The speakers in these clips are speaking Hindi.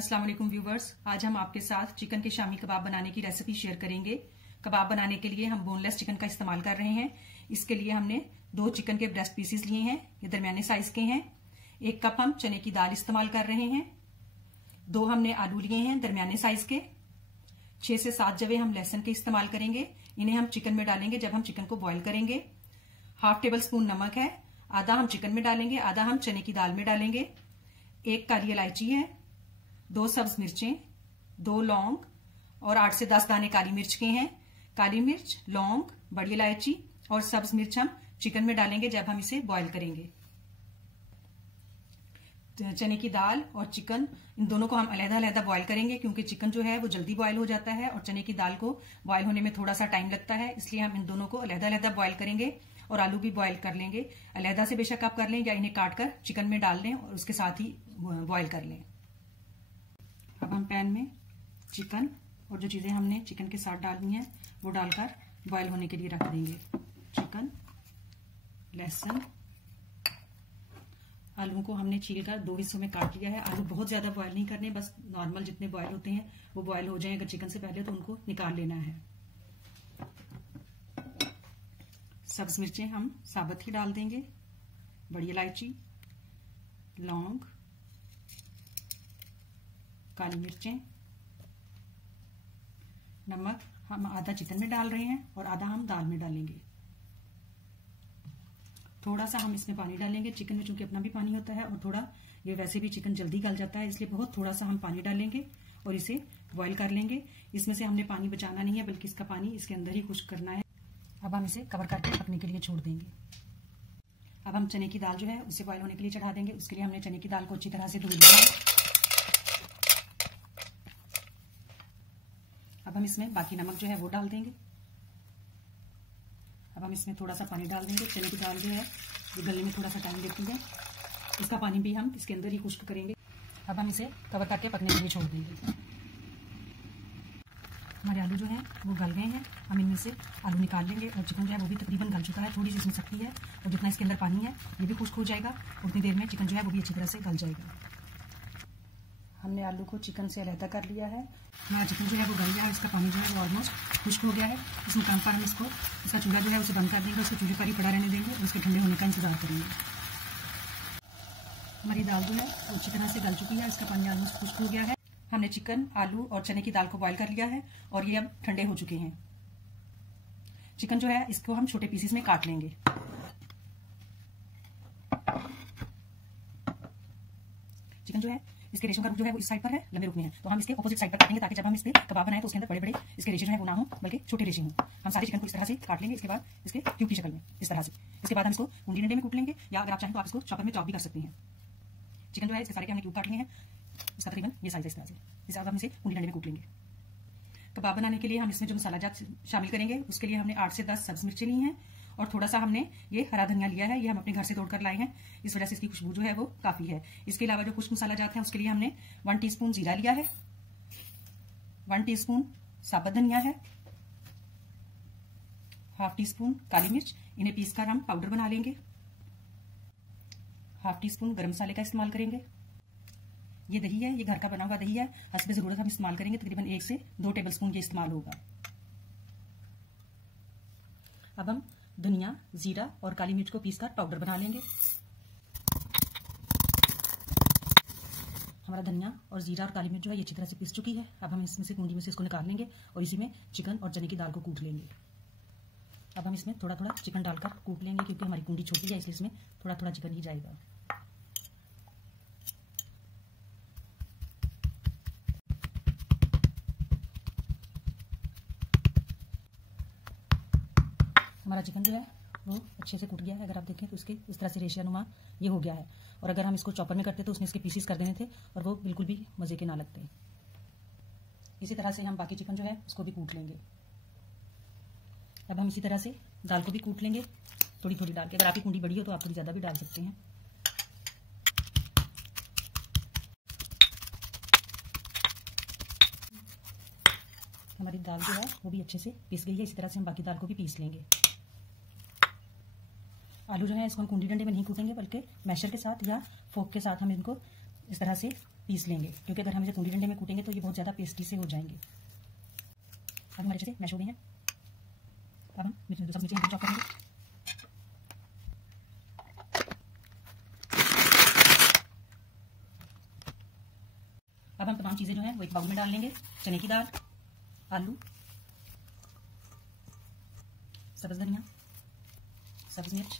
अस्सलाम वालेकुम व्यूवर्स, आज हम आपके साथ चिकन के शामी कबाब बनाने की रेसिपी शेयर करेंगे। कबाब बनाने के लिए हम बोनलेस चिकन का इस्तेमाल कर रहे हैं। इसके लिए हमने 2 चिकन के ब्रेस्ट पीसेस लिए हैं, ये दरमियाने साइज के हैं। 1 कप हम चने की दाल इस्तेमाल कर रहे हैं। 2 हमने आलू लिए हैं दरमियाने साइज के। 6 से 7 जवे हम लहसुन के इस्तेमाल करेंगे। इन्हें हम चिकन में डालेंगे जब हम चिकन को बॉईल करेंगे। 1/2 टेबल स्पून नमक है, आधा हम चिकन में डालेंगे, आधा हम चने की दाल में डालेंगे। 1 काली इलायची है, 2 सब्ज मिर्चें, 2 लौंग और 8 से 10 दाने काली मिर्च के हैं। काली मिर्च, लौंग, बड़ी इलायची और सब्ज मिर्च हम चिकन में डालेंगे जब हम इसे बॉईल करेंगे। चने की दाल और चिकन इन दोनों को हम अलग-अलग बॉईल करेंगे क्योंकि चिकन जो है वो जल्दी बॉईल हो जाता है और चने की दाल को बॉईल होने में थोड़ा सा टाइम लगता है, इसलिए हम इन दोनों को अलग-अलग बॉईल करेंगे। और आलू भी बॉईल कर लेंगे, अलग से बेशक आप कर लें या इन्हें काट कर चिकन में डाल लें और उसके साथ ही बॉईल कर लें। अब हम पैन में चिकन और जो चीजें हमने चिकन के साथ डालनी है वो डालकर बॉईल होने के लिए रख देंगे। चिकन, लहसुन, आलू को हमने छीलकर 2 हिस्सों में काट लिया है। आलू बहुत ज्यादा बॉईल नहीं करने, बस नॉर्मल जितने बॉईल होते हैं वो बॉईल हो जाएं अगर चिकन से पहले तो उनको निकाल लेना है। सब्ज मिर्चें हम साबुत ही डाल देंगे, बड़ी इलायची, लौंग, काली मिर्चें, नमक हम आधा चिकन में डाल रहे हैं और आधा हम दाल में डालेंगे। थोड़ा सा हम इसमें पानी डालेंगे, चिकन में चूंकि अपना भी पानी होता है और थोड़ा ये वैसे भी चिकन जल्दी गल जाता है, इसलिए बहुत थोड़ा सा हम पानी डालेंगे और इसे बॉईल कर लेंगे। इसमें से हमने पानी बचाना नहीं है बल्कि इसका पानी इसके अंदर ही खुश्क करना है। अब हम इसे कवर करके पकने के लिए छोड़ देंगे। अब हम चने की दाल जो है उसे बॉईल होने के लिए चढ़ा देंगे। उसके लिए हमने चने की दाल को अच्छी तरह से धो लिया है। अब हम इसमें बाकी नमक जो है वो डाल देंगे। अब हम इसमें थोड़ा सा पानी डाल देंगे। चने की दाल जो है ये गलने में थोड़ा सा टाइम लेती है, इसका पानी भी हम इसके अंदर ही खुश्क करेंगे। अब हम इसे कवर करके पकने के लिए छोड़ देंगे। हमारे आलू जो है वो गल गए हैं, हम इनमें से आलू निकाल लेंगे और चिकन जो है वो भी तकरीबन गल चुका है। थोड़ी सी इसमें सख्ती है और जितना इसके अंदर पानी है ये भी खुश्क हो जाएगा। उतनी देर में चिकन जो है वो भी अच्छी तरह से गल जाएगा। हमने आलू को चिकन से अलग कर लिया है। हमारा चिकन जो है वो गल गया है, इसका पानी जो है वो ऑलमोस्ट खुश्क हो गया है। इस मुकाम पर हम इसका चूल्हा जो है उसे बंद कर देंगे, उसको चूल्हे पर ही पड़ा रहने देंगे और उसके ठंडे होने का इंतजार करेंगे। हमारी दाल जो है वो अच्छी तरह से गल चुकी है, इसका पानी ऑलमोस्ट खुश्क हो गया है। हमने चिकन, आलू और चने की दाल को बॉईल कर लिया है और ये अब ठंडे हो चुके हैं। चिकन जो है इसको हम छोटे पीसेस में काट लेंगे। चिकन जो है इसके रेशों का रुख जो है वो इस साइड पर है, लंबे रुख में है, तो हम इसके ऑपोजिट साइड पर काटेंगे ताकि जब हम इसके कबाब बनाएं तो उसके अंदर बड़े बड़े इसके रेशे जो है वो ना हो बल्कि छोटे रेशे हों। हम सारे चिकन को इस तरह से काट लेंगे, इसके बाद इसके क्यूब की शक्ल में इस तरह से। इसके बाद हम इसको कुंडी डंडे में कूट लेंगे या अगर आप चाहें तो आप इसको चॉपर में चॉप भी कर सकती हैं। चिकन जो है इसके सारे के हमने क्यूब काट लिए हैं, इसका तकरीबन ये साइज है इस तरह से। इसके बाद हम इसे कुंडी डंडे में कूट लेंगे। कबाब बनाने के लिए हम इसमें जो मसाला जात शामिल करेंगे उसके लिए हमने 8 से 10 सब्ज मिर्चें ली हैं और थोड़ा सा हमने ये हरा धनिया लिया है, ये हम अपने घर से तोड़कर लाए हैं, इस वजह से इसकी खुशबू जो है वो काफी है। इसके अलावा जो कुछ मसाला जात है उसके लिए हमने 1 टीस्पून जीरा लिया है, 1 टीस्पून साबुत धनिया है, 1/2 टीस्पून काली मिर्च, इन्हें पीसकर हम पाउडर बना लेंगे। 1/2 टीस्पून गरम मसाले का इस्तेमाल करेंगे। ये दही है, ये घर का बना हुआ दही है, हस्बे जरूरत हम इस्तेमाल करेंगे, तकरीबन 1 से 2 टेबल स्पून ये इस्तेमाल होगा। अब हम धनिया, जीरा और काली मिर्च को पीसकर पाउडर बना लेंगे। हमारा धनिया और जीरा और काली मिर्च जो है ये अच्छी तरह से पीस चुकी है। अब हम इसमें से कुंडी में से इसको निकाल लेंगे और इसी में चिकन और चने की दाल को कूट लेंगे। अब हम इसमें थोड़ा थोड़ा चिकन डालकर कूट लेंगे क्योंकि हमारी कुंडी छोटी है इसलिए इसमें थोड़ा थोड़ा चिकन ही जाएगा। हमारा चिकन जो है वो अच्छे से कूट गया है, अगर आप देखें तो इसके इस तरह से रेशियानुमा ये हो गया है। और अगर हम इसको चॉपर में करते तो उसमें इसके पीसीस कर देने थे और वो बिल्कुल भी मजे के ना लगते। इसी तरह से हम बाकी चिकन जो है उसको भी कूट लेंगे। अब हम इसी तरह से दाल को भी कूट लेंगे, थोड़ी थोड़ी डाल के। अगर आपकी कुंडी बड़ी हो तो आप थोड़ी ज्यादा भी डाल सकते हैं। हमारी दाल जो है वो भी अच्छे से पीस गई है, इसी तरह से हम बाकी दाल को भी पीस लेंगे। आलू जो है इसको हम कुंडी डंडे में नहीं कूटेंगे बल्कि मैशर के साथ या फोक के साथ हम इनको इस तरह से पीस लेंगे, क्योंकि अगर हम इसे तूरी डंडे में कूटेंगे तो ये बहुत ज़्यादा पेस्टी से हो जाएंगे। अब हमारे अच्छे से मैश हो गए हैं। अब हम सब मिर्ची चॉप करेंगे। अब हम तमाम चीज़ें जो है वो एक बाउल में डाल लेंगे। चने की दाल, आलू, सब्ज धनिया, सब्ज मिर्च,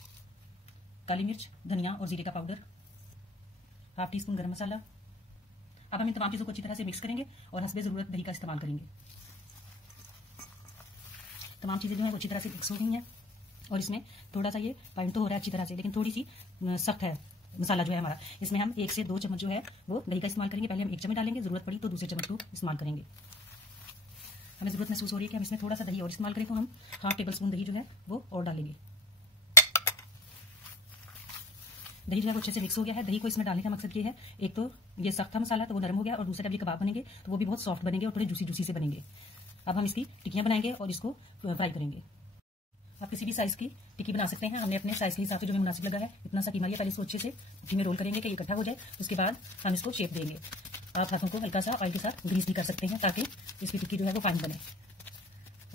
काली मिर्च, धनिया और जीरे का पाउडर, हाफ टी स्पून गरम मसाला। अब हम इन तमाम चीज़ों को अच्छी तरह से मिक्स करेंगे और हस्बे ज़रूरत दही का इस्तेमाल करेंगे। तमाम चीज़ें जो है वो अच्छी तरह से मिक्स हो गई हैं और इसमें थोड़ा सा ये बाइंड तो हो रहा है अच्छी तरह से, लेकिन थोड़ी सी सख्त है मसाला जो है हमारा। इसमें हम 1 से 2 चम्मच जो है वो दही का इस्तेमाल करेंगे। पहले हम 1 चम्मच डालेंगे, जरूरत पड़ी तो दूसरे चम्मच को इस्तेमाल करेंगे। हमें जरूरत महसूस हो रही है कि हम इसमें थोड़ा सा दही और इस्तेमाल करें, तो हम हाफ टेबल स्पून दही जो है वो और डालेंगे। दही जो है वो अच्छे से मिक्स हो गया है। दही को इसमें डालने का मकसद ये है, एक तो ये सख्त था मसाला तो वो नरम हो गया, और दूसरा जब ये कबाब बनेंगे तो वो भी बहुत सॉफ्ट बनेंगे और थोड़े जूसी जूसी से बनेंगे। अब हम इसकी टिक्कियां बनाएंगे और इसको फ्राई करेंगे। आप किसी भी साइज की टिक्की बना सकते हैं। हमने अपने साइज के हिसाब से जो हमें मुनासिब लगा है इतना सा कीमा लिया। पहले इसको अच्छे से टिक्की में रोल करेंगे कि ये इकट्ठा हो जाए, उसके बाद हम इसको शेप देंगे। आप हाथों को हल्का सा ऑयल के साथ ग्रीस भी कर सकते हैं ताकि इसकी टिक्की जो है वो फाइन बने।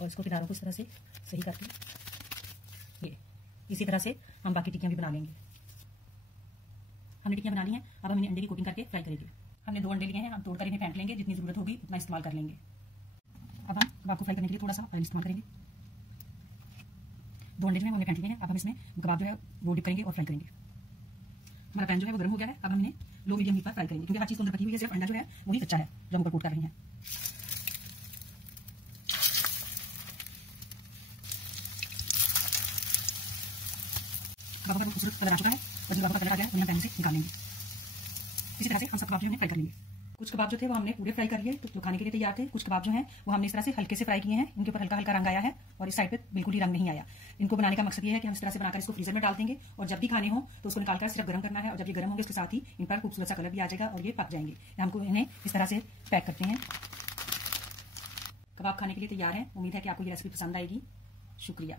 और इसको किनारों को इस तरह से सही करके ये इसी तरह से हम बाकी टिक्कियां भी बना लेंगे। हमने टिक्कियां बना ली हैं। अब हम इन्हें अंडे की कोटिंग करके फ्राई करेंगे। हमने 2 अंडे लिए हैं, हम तोड़कर इन्हें फेंट लेंगे, जितनी जरूरत होगी उतना इस्तेमाल कर लेंगे। अब हम कबाब को फ्राई करने के लिए थोड़ा सा ऑयल इस्तेमाल करेंगे। 2 अंडे जो है हमने फेंट लिए हैं। अब हम इसमें कबाब जो है वो डिप करेंगे और फ्राई करेंगे। हमारा पैन जो है वो गर्म हो गया है। अब हम इन्हें लो मीडियम हीट पर फ्राई करेंगे, क्योंकि हर चीज अंदर पकी हुई है, सिर्फ अंडा जो है वही कच्चा है जो हम ऊपर कोट कर रहे हैं। कबाब का खूबसूरत कलर आ चुका है और जब कबाब का कलर आ गया तो हम पैन से निकाल लेंगे। इसी तरह से हम सब कबाब जो है फ्राई कर लेंगे। कुछ कबाब जो थे वो हमने पूरे फ्राई कर लिए, तो खाने के लिए तैयार थे। कुछ कबाब जो हैं वो हमने इस तरह से हल्के से फ्राई किए हैं। इनके ऊपर हल्का हल्का रंग आया है और इस साइड पे बिल्कुल ही रंग नहीं आया। इनको बनाने का मकसद ये है कि हम इस तरह से बनाकर इसको फ्रीजर में डाल देंगे और जब भी खाने हो तो उसको निकालकर सिर्फ गर्म करना है, और जब ये गर्म होंगे उसके साथ ही इन पर खूबसूरत सा कलर भी आ जाएगा और ये पक जाएंगे। हमको इन्हें इस तरह से पैक करते हैं। कबाब खाने के लिए तैयार है। उम्मीद है कि आपको ये रेसिपी पसंद आएगी। शुक्रिया।